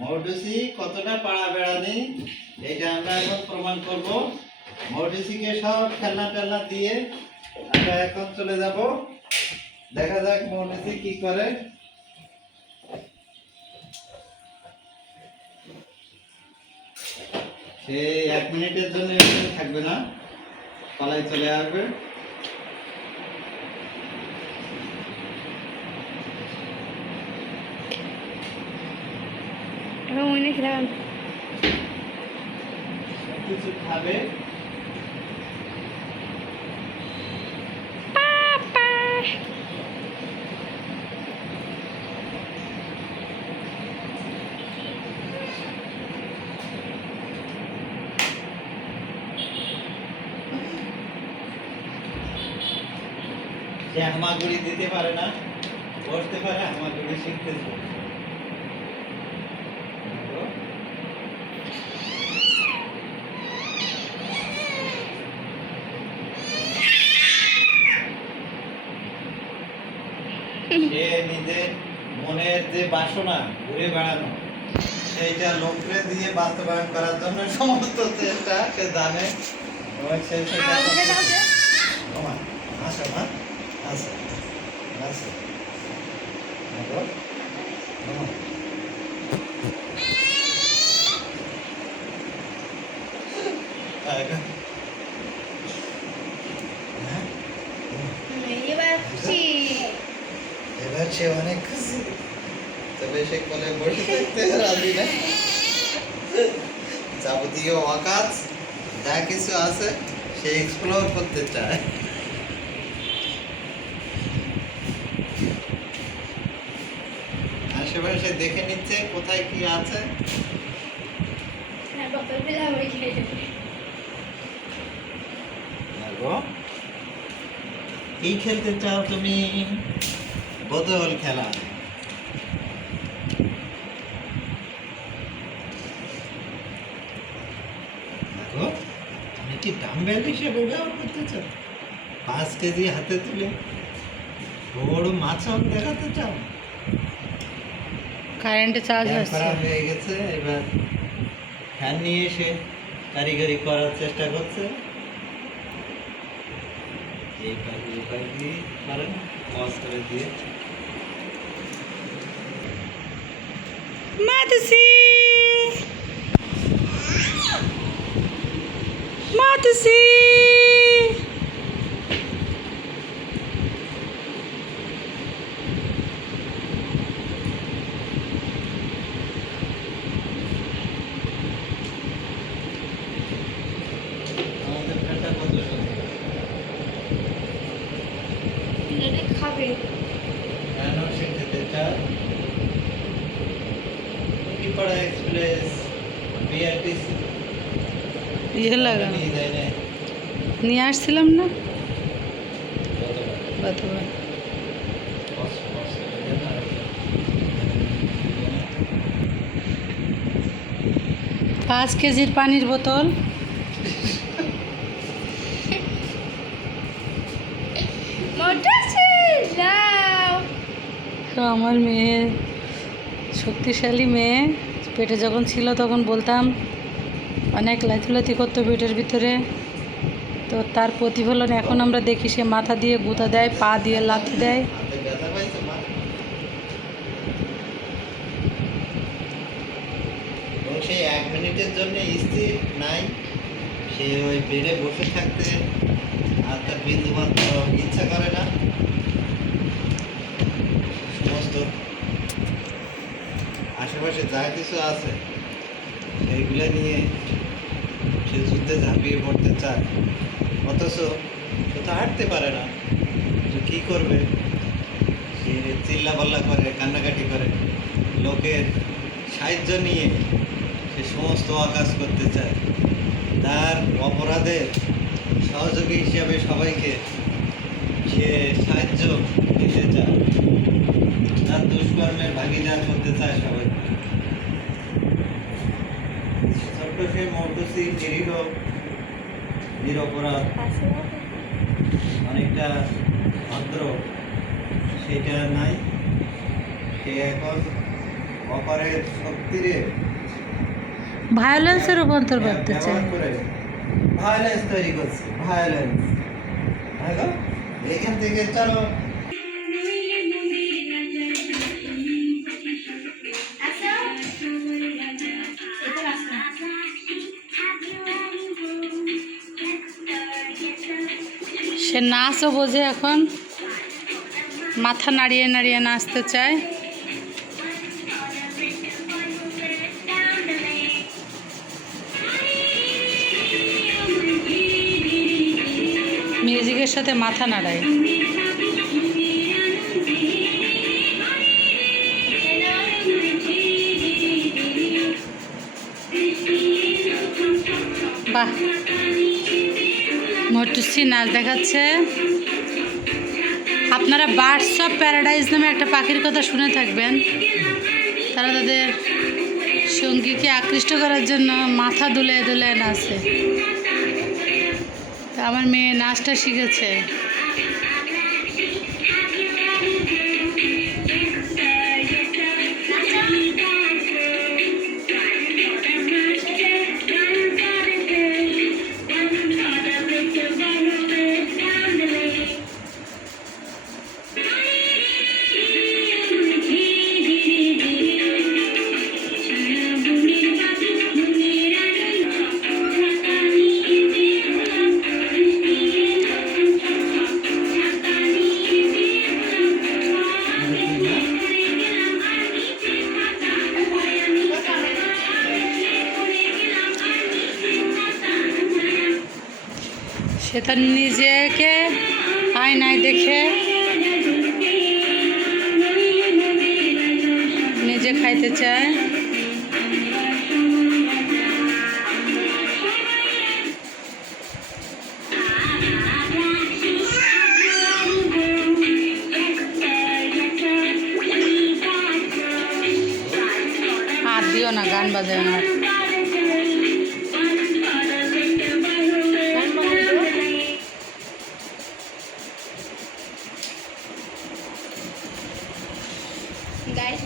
মৌটুসি কতটা পাড়া বেড়ানি এটা আমরা এখন প্রমাণ করব। মৌটুসিকে সব খেলনা টেলনা দিয়ে আমরা এখন চলে যাব, দেখা যাক মৌটুসি কি করে। সে 1 মিনিটের জন্য এখানে থাকবে না, পালায় চলে আসবে। কিছু খাবে, সে হামাগুড়ি দিতে পারে না, বসতে পারে, হামাগুড়ি শিখতেছে। সে নিজের মনের যে বাসনা ঘুরে বেড়ানো, সেইটা লোকরে দিয়ে বাস্তবায়ন করার জন্য সমস্ত চেষ্টা সে জানে এবং সে সেটা করতেছে। ওমা, আসো মা, আসো, আসো। দেখো, ওমা। দেখো। হ্যাঁ? এবার সে অনেক খুশি, তবে সে কোলে বসে থাকতে রাজি না। যাবতীয় অকাজ যা কিছু আছে সে এক্সপ্লোর করতে চায়। আশেপাশে দেখে নিচ্ছে কোথায় কি আছে। দেখো, কি খেলতে চাও তুমি? বদল খেলা। দেখো, তুমি কি ডাম্বেল হিসেবে ব্যবহার করতে চাও? 5 কেজি হাতে তুলে বড় মাছও দেখাতে চাও? কারেন্টে চার্জ খারাপ হয়ে গেছে, এবার ফ্যান নিয়ে এসে কারিগরি করার চেষ্টা করছে। এই উপায় দিয়ে পারেন, পজ করে দিয়ে। মাতুসি মাতুসি আমাদের ফ্যানটা কত সুন্দর। খাবে কেন সে খেতে চায়? পাড়া এক্সপ্রেস, বিআরটিসি ইয়ে লাগানো নিয়ে যায় না নিয়ে আসছিলাম না কতবার? কতবার। 5 কেজির পানির বোতল, তো আমার মেয়ে শক্তিশালী মেয়ে, পেটে যখন ছিল তখন বলতাম অনেক লাথি করতো পেটের ভিতরে, তো তার প্রতিফলন এখন আমরা দেখি সে মাথা দিয়ে গুঁতা দেয়, পা দিয়ে লাথি দেয়। হাতে ব্যথা পাইছে মা? এবং সে 1 মিনিটের জন্য স্থির নাই, সে ওই বেডে বসে থাকতে আর তার বিন্দু মাত্র ইচ্ছা করে না। সমস্ত আশেপাশে যা কিছু আছে সেইগুলো নিয়ে সে যুদ্ধে ঝাঁপিয়ে পড়তে চায়, অথচ সে তো হাঁটতে পারে না। তো কী করবে? সে চিল্লাপাল্লা করে, কান্নাকাটি করে, লোকের সাহায্য নিয়ে সে সমস্ত আকাজ করতে চায়। তার অপরাধের সহযোগী হিসাবে সবাইকে সে সাহায্য দিতে চায়, তার দুষ্কর্মের ভাগিদার করতে চায় সবাই। ছোট্ট সে মৌটুসি নিরীহ, নিরপরাধ, অনেকটা ভদ্র, সেটা নাই। সে এখন অপারের শক্তিরে ভায়োলেন্সে রূপান্তর করতে চাই। ব্যবহার করে ভায়োলেন্স তৈরি করছে, ভায়োলেন্স। দেখো এখান থেকে চলো সে নাচও বোঝে এখন, মাথা নাড়িয়ে নাড়িয়ে নাচতে চায়। মিউজিকের সাথে মাথা নাড়ায়। বাহ, মটুসি নাচ দেখাচ্ছে। আপনারা বার্ডস অফ প্যারাডাইজ নামে একটা পাখির কথা শুনে থাকবেন। তারা তাদের সঙ্গীকে আকৃষ্ট করার জন্য মাথা দুলে দুলে নাচে। তা আমার মেয়ে নাচটা শিখেছে। সে তার নিজেকে আয়নায় দেখে নিজে খাইতে চায়। আর দিও না, গান বাজায় না। Guys,